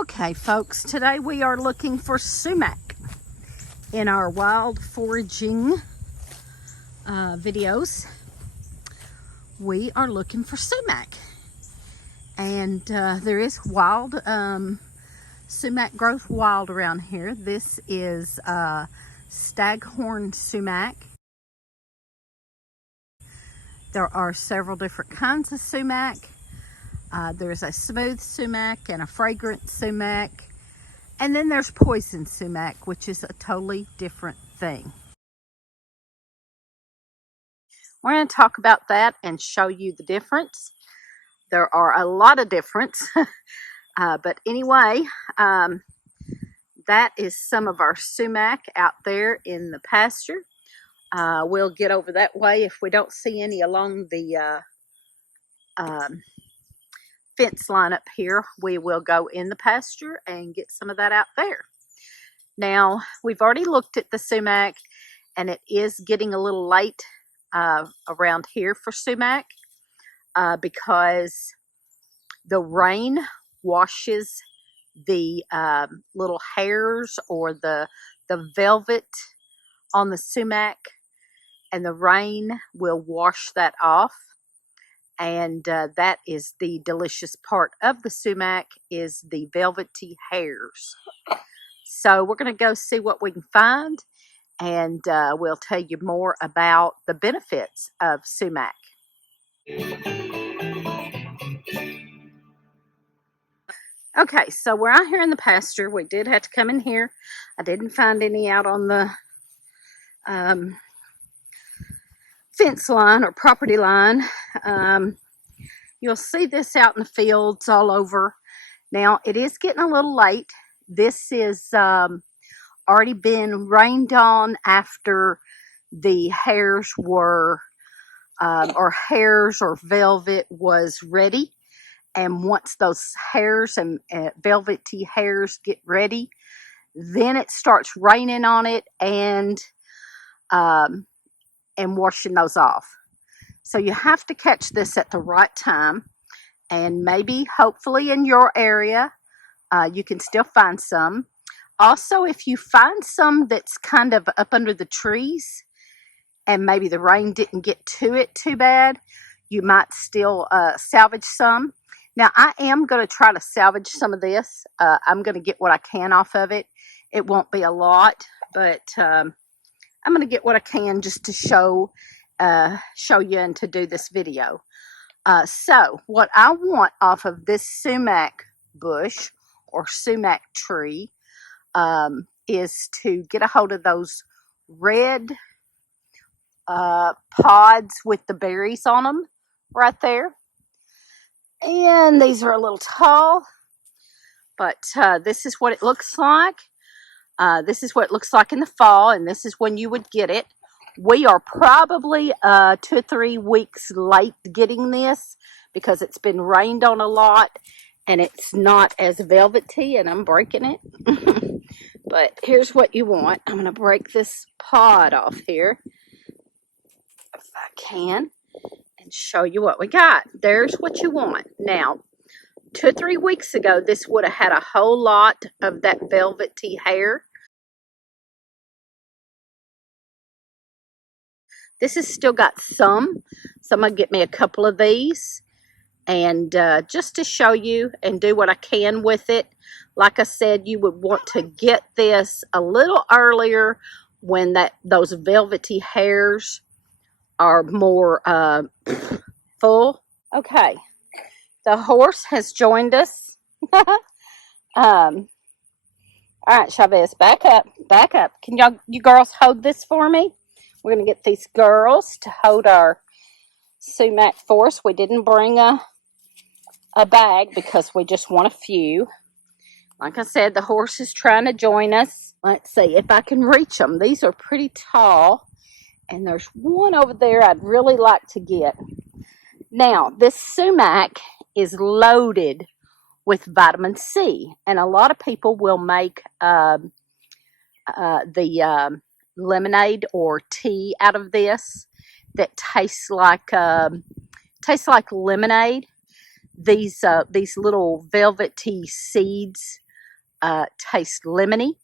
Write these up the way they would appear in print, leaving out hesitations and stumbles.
Okay, folks, today we are looking for sumac in our wild foraging videos. We are looking for sumac, and there is wild sumac growth wild around here. This is staghorn sumac. There are several different kinds of sumac. There's a smooth sumac and a fragrant sumac, and then there's poison sumac, which is a totally different thing. We're going to talk about that and show you the difference. There are a lot of difference, but anyway, that is some of our sumac out there in the pasture. We'll get over that way. If we don't see any along the fence line up here, we will go in the pasture and get some of that out there. Now, we've already looked at the sumac, and it is getting a little late around here for sumac because the rain washes the little hairs or the velvet on the sumac, and the rain will wash that off. And that is the delicious part of the sumac, is the velvety hairs. So we're going to go see what we can find, and we'll tell you more about the benefits of sumac. Okay, so we're out here in the pasture. We did have to come in here. I didn't find any out on the fence line or property line. You'll see this out in the fields all over. Now, it is getting a little late. This is already been rained on after the hairs were, or hairs or velvet was ready. And once those hairs and velvety hairs get ready, then it starts raining on it and washing those off. So you have to catch this at the right time, and maybe, hopefully, in your area, you can still find some. Also, if you find some that's kind of up under the trees, and maybe the rain didn't get to it too bad, you might still salvage some. Now, I am going to try to salvage some of this. I'm going to get what I can off of it. It won't be a lot, but I'm going to get what I can just to show you and to do this video. So what I want off of this sumac bush or sumac tree is to get a hold of those red pods with the berries on them right there. And these are a little tall, but this is what it looks like. This is what it looks like in the fall, and this is when you would get it. We are probably 2 or 3 weeks late getting this because it's been rained on a lot and it's not as velvety, and I'm breaking it. But here's what you want. I'm going to break this pod off here if I can and show you what we got. There's what you want. Now, 2 or 3 weeks ago, this would have had a whole lot of that velvety hair. This has still got some. So I'm going to get me a couple of these. And just to show you and do what I can with it. Like I said, you would want to get this a little earlier when those velvety hairs are more full. Okay. The horse has joined us. All right, Chavez, back up. Back up. Can you girls hold this for me? We're going to get these girls to hold our sumac for us. We didn't bring a bag because we just want a few. Like I said, the horse is trying to join us. Let's see if I can reach them. These are pretty tall. And there's one over there I'd really like to get. Now, this sumac is loaded with vitamin C. And a lot of people will make the lemonade or tea out of this that tastes like lemonade. These little velvety seeds taste lemony.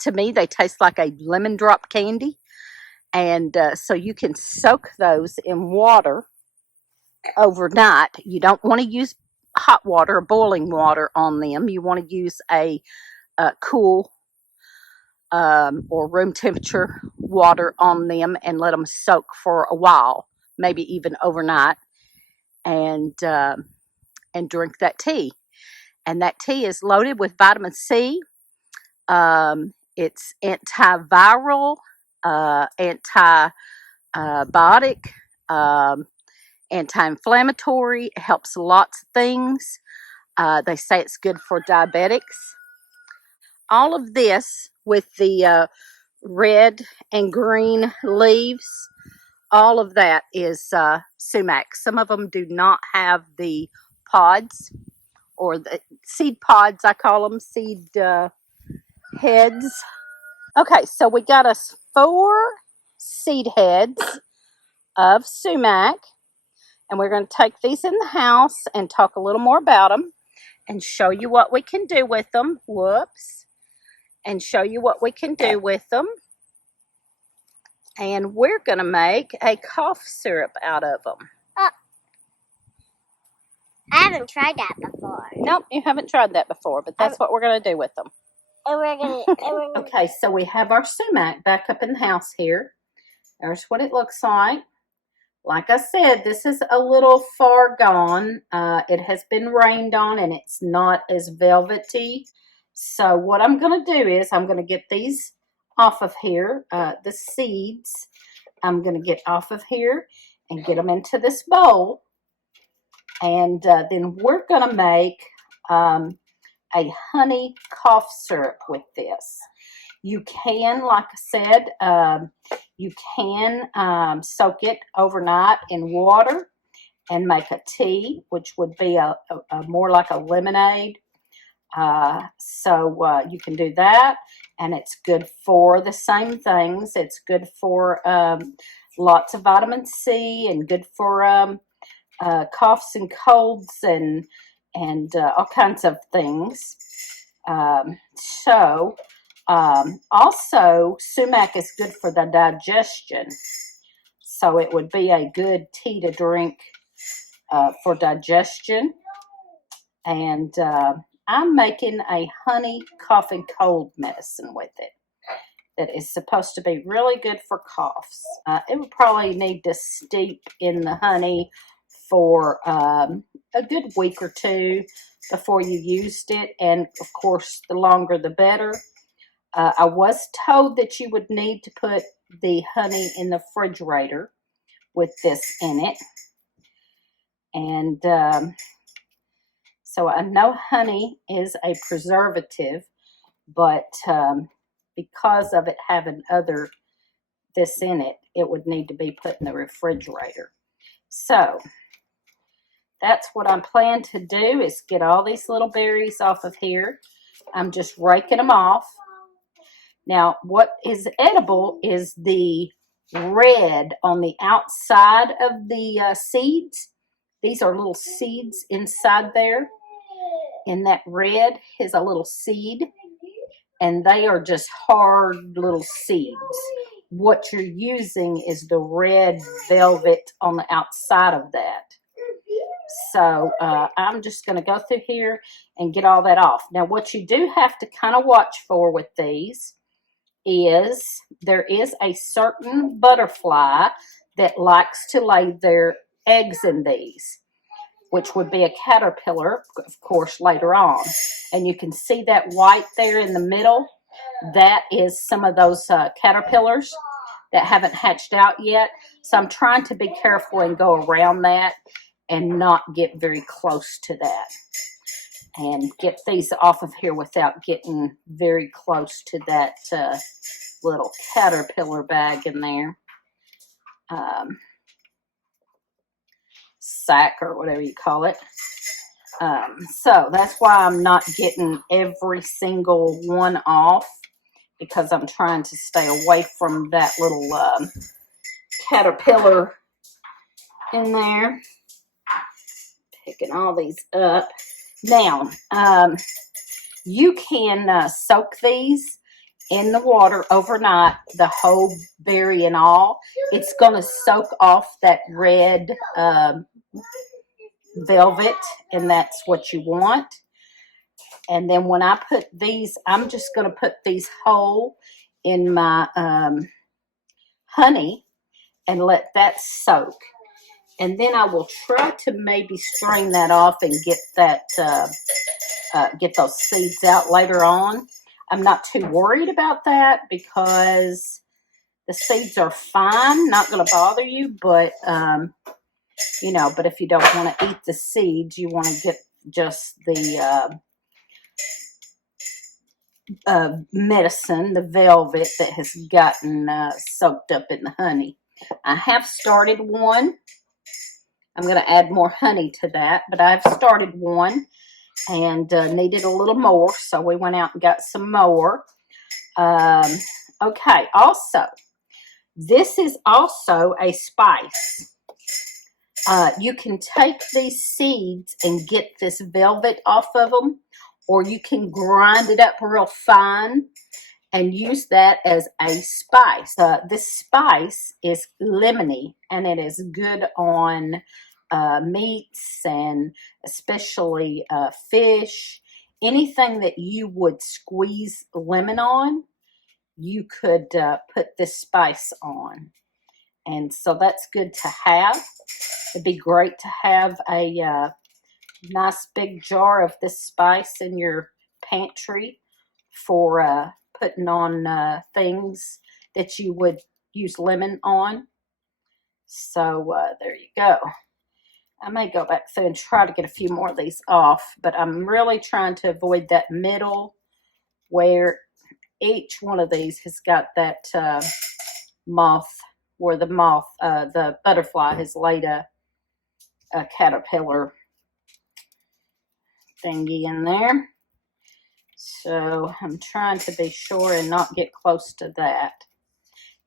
To me, they taste like a lemon drop candy. And so you can soak those in water overnight. You don't want to use hot water or boiling water on them. You want to use a cool or room temperature water on them and let them soak for a while, maybe even overnight, and drink that tea. And that tea is loaded with vitamin C. It's antiviral, antibiotic, anti-inflammatory. It helps lots of things. They say it's good for diabetics. All of this with the red and green leaves, all of that is sumac. Some of them do not have the pods, or the seed pods, I call them, seed heads. Okay, so we got us 4 seed heads of sumac, and we're going to take these in the house and talk a little more about them and show you what we can do with them. Whoops. And show you what we can do with them. And we're going to make a cough syrup out of them. I haven't tried that before. Nope, you haven't tried that before, but that's what we're going to do with them. And we're gonna Okay, so we have our sumac back up in the house here. There's what it looks like. Like I said, this is a little far gone. It has been rained on and it's not as velvety. So what I'm going to do is I'm going to get these off of here, the seeds. I'm going to get off of here and get them into this bowl. And then we're going to make a honey cough syrup with this. You can, like I said, you can soak it overnight in water and make a tea, which would be a more like a lemonade. So you can do that, and it's good for the same things. It's good for lots of vitamin C and good for coughs and colds and all kinds of things. Also, sumac is good for the digestion. So it would be a good tea to drink for digestion. And I'm making a honey cough and cold medicine with it that is supposed to be really good for coughs. It would probably need to steep in the honey for a good week or 2 before you used it. And of course, the longer the better. I was told that you would need to put the honey in the refrigerator with this in it. And so I know honey is a preservative, but because of it having this in it, it would need to be put in the refrigerator. So that's what I'm planning to do, is get all these little berries off of here. I'm just raking them off. Now, what is edible is the red on the outside of the seeds. These are little seeds inside there. And that red is a little seed. And they are just hard little seeds. What you're using is the red velvet on the outside of that. So I'm just going to go through here and get all that off. Now, what you do have to kind of watch for with these is there is a certain butterfly that likes to lay their eggs in these, which would be a caterpillar, of course, later on. And you can see that white there in the middle. That is some of those caterpillars that haven't hatched out yet. So I'm trying to be careful and go around that and not get very close to that. And get these off of here without getting very close to that little caterpillar bag in there. Sack or whatever you call it. So that's why I'm not getting every single one off, because I'm trying to stay away from that little caterpillar in there. Picking all these up. Now, You can soak these in the water overnight, the whole berry and all. It's going to soak off that red velvet, and that's what you want. And then when I put these, I'm just going to put these whole in my honey and let that soak. And then I will try to maybe strain that off and get those seeds out later on. I'm not too worried about that because the seeds are fine, not going to bother you, but but if you don't want to eat the seeds, you want to get just the medicine, the velvet that has gotten soaked up in the honey. I have started one. I'm going to add more honey to that, but I've started one and needed a little more, so we went out and got some more. Okay, also, this is also a spice. You can take these seeds and get this velvet off of them, or you can grind it up real fine and use that as a spice. This spice is lemony, and it is good on meats and especially fish. Anything that you would squeeze lemon on, you could put this spice on. And so that's good to have. It'd be great to have a nice big jar of this spice in your pantry for putting on things that you would use lemon on. So there you go. I may go back through and try to get a few more of these off, but I'm really trying to avoid that middle where each one of these has got that moth, where the butterfly has laid a caterpillar thingy in there. So I'm trying to be sure and not get close to that.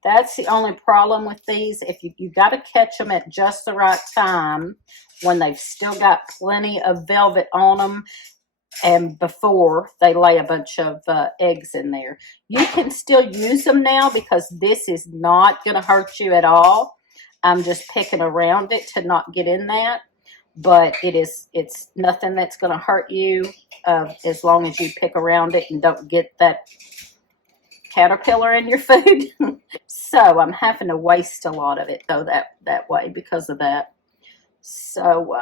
That's the only problem with these. If you got to catch them at just the right time when they've still got plenty of velvet on them and before they lay a bunch of eggs in there. You can still use them now because this is not going to hurt you at all. I'm just picking around it to not get in that. But it's nothing that's going to hurt you as long as you pick around it and don't get that caterpillar in your food. So I'm having to waste a lot of it though that way because of that. So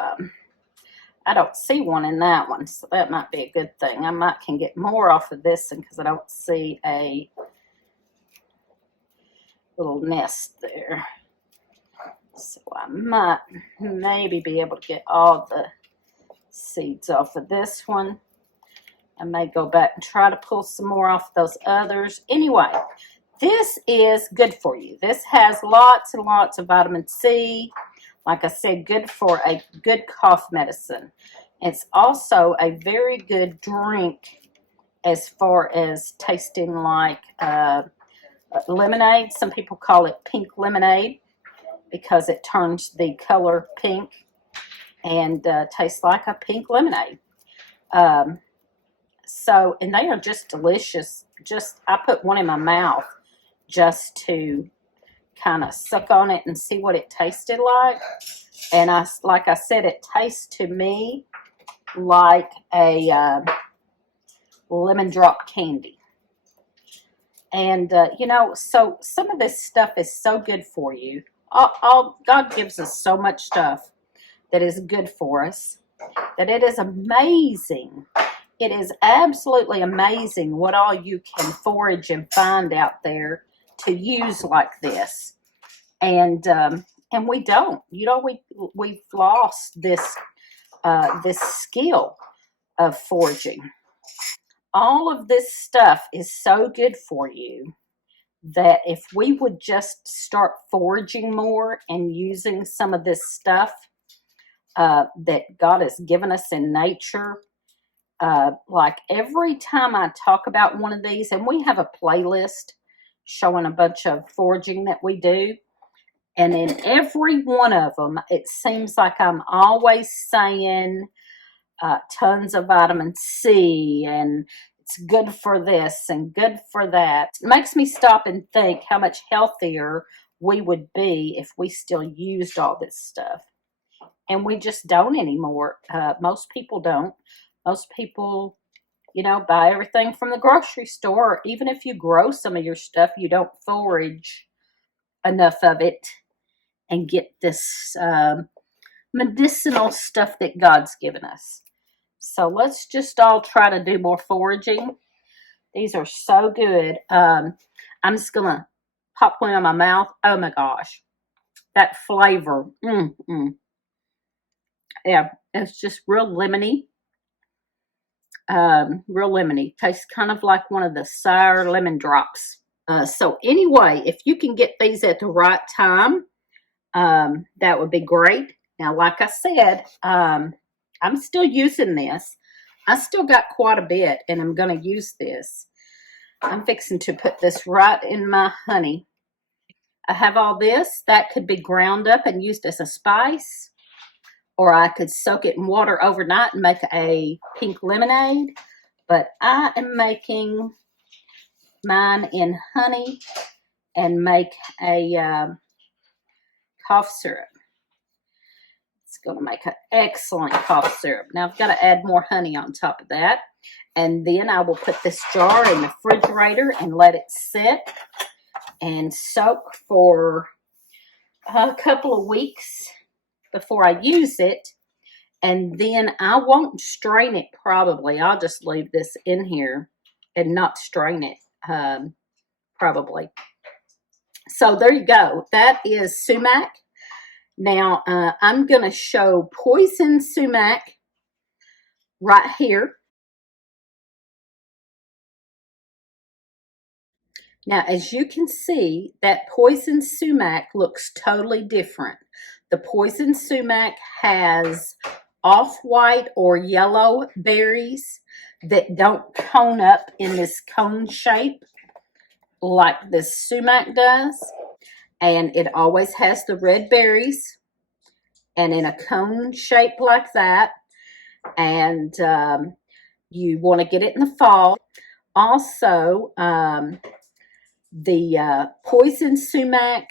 I don't see one in that one, so that might be a good thing. I might can get more off of this one because I don't see a little nest there. So I might maybe be able to get all the seeds off of this one. I may go back and try to pull some more off those others. Anyway, this is good for you. This has lots and lots of vitamin C. Like I said, good for a good cough medicine. It's also a very good drink as far as tasting like lemonade. Some people call it pink lemonade because it turns the color pink and tastes like a pink lemonade. So, and they are just delicious. I put one in my mouth just to kind of suck on it and see what it tasted like. And like I said, it tastes to me like a lemon drop candy. And, so some of this stuff is so good for you. God gives us so much stuff that is good for us that it is amazing. It is absolutely amazing what all you can forage and find out there to use like this. And we don't. We've lost this skill of foraging. All of this stuff is so good for you that if we would just start foraging more and using some of this stuff that God has given us in nature, like every time I talk about one of these, and we have a playlist showing a bunch of foraging that we do, and in every one of them, it seems like I'm always saying tons of vitamin C, and it's good for this and good for that. It makes me stop and think how much healthier we would be if we still used all this stuff. And we just don't anymore. Most people don't. Most people, buy everything from the grocery store. Even if you grow some of your stuff, you don't forage enough of it and get this medicinal stuff that God's given us. So let's just all try to do more foraging. These are so good. I'm just going to pop one in my mouth. Oh my gosh. That flavor. Yeah, it's just real lemony. Real lemony. Tastes kind of like one of the sour lemon drops. So anyway, if you can get these at the right time, that would be great. Now, like I said, I'm still using this. I still got quite a bit, and I'm going to use this. I'm fixing to put this right in my honey. I have all this. That could be ground up and used as a spice, or I could soak it in water overnight and make a pink lemonade. But I am making mine in honey and make a cough syrup. It's going to make an excellent cough syrup. Now I've got to add more honey on top of that. And then I will put this jar in the refrigerator and let it sit and soak for a couple of weeks before I use it. And then I won't strain it probably. I'll just leave this in here and not strain it probably. So there you go. That is sumac. Now I'm going to show poison sumac right here. Now, as you can see, that poison sumac looks totally different. The poison sumac has off-white or yellow berries that don't cone up in this cone shape like this sumac does. And it always has the red berries and in a cone shape like that. And you want to get it in the fall. Also, the poison sumac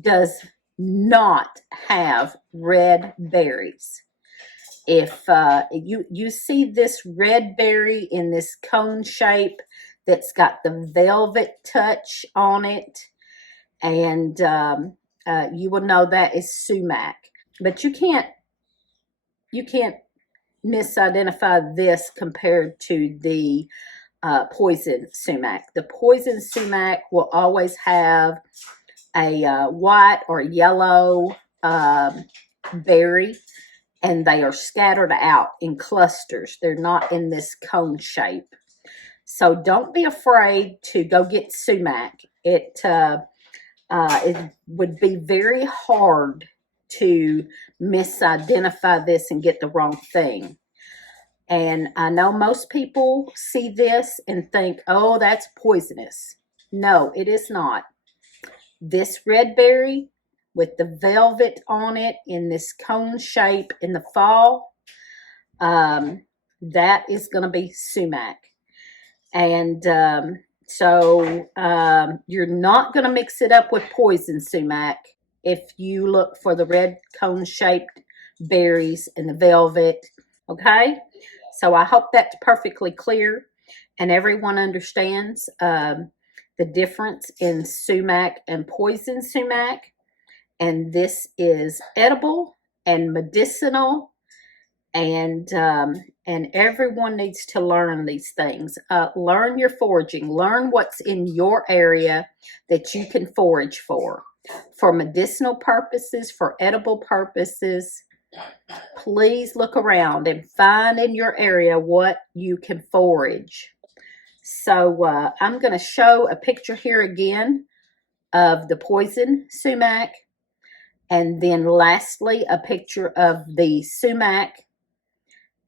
does not have red berries. If you see this red berry in this cone shape that's got the velvet touch on it, and you will know that is sumac. But you can't misidentify this compared to the poison sumac. The poison sumac will always have a white or yellow berry, and they are scattered out in clusters. They're not in this cone shape. So don't be afraid to go get sumac. It would be very hard to misidentify this and get the wrong thing. And I know most people see this and think, oh, that's poisonous. No, it is not. This red berry with the velvet on it in this cone shape in the fall, that is going to be sumac. And so you're not going to mix it up with poison sumac if you look for the red cone shaped berries and the velvet. Okay, so I hope that's perfectly clear and everyone understands the difference in sumac and poison sumac. And this is edible and medicinal, and everyone needs to learn these things. Learn your foraging. Learn what's in your area that you can forage for medicinal purposes, for edible purposes. Please look around and find in your area what you can forage. So I'm going to show a picture here again of the poison sumac, and then lastly a picture of the sumac.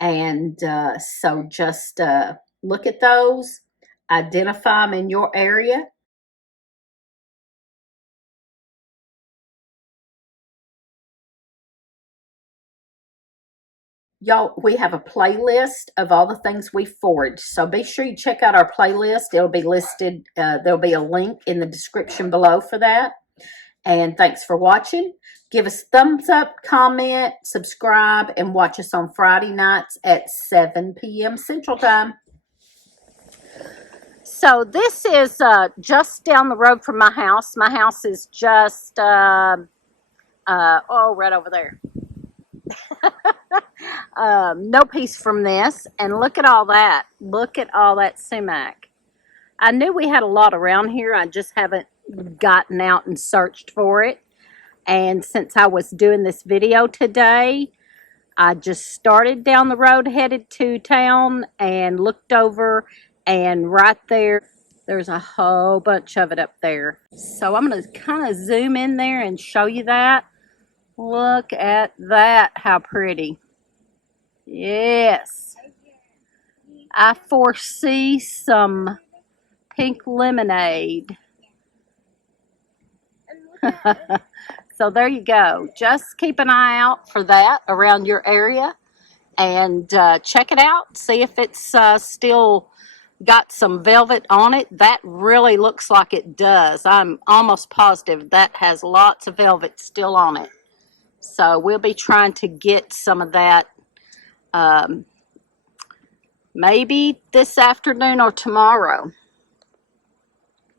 And so just look at those, identify them in your area. Y'all, we have a playlist of all the things we forage. So be sure you check out our playlist. It'll be listed. There'll be a link in the description below for that. And thanks for watching. Give us thumbs up, comment, subscribe, and watch us on Friday nights at 7 p.m. Central Time. So this is just down the road from my house. My house is just, right over there. No piece from this. And look at all that. Look at all that sumac. I knew we had a lot around here. I just haven't gotten out and searched for it. And since I was doing this video today, I just started down the road, headed to town, and looked over, and right there, there's a whole bunch of it up there. So I'm going to kind of zoom in there and show you that. Look at that, how pretty. Yes. I foresee some pink lemonade. So there you go. Just keep an eye out for that around your area and check it out. See if it's still got some velvet on it. That really looks like it does. I'm almost positive that has lots of velvet still on it. So we'll be trying to get some of that maybe this afternoon or tomorrow.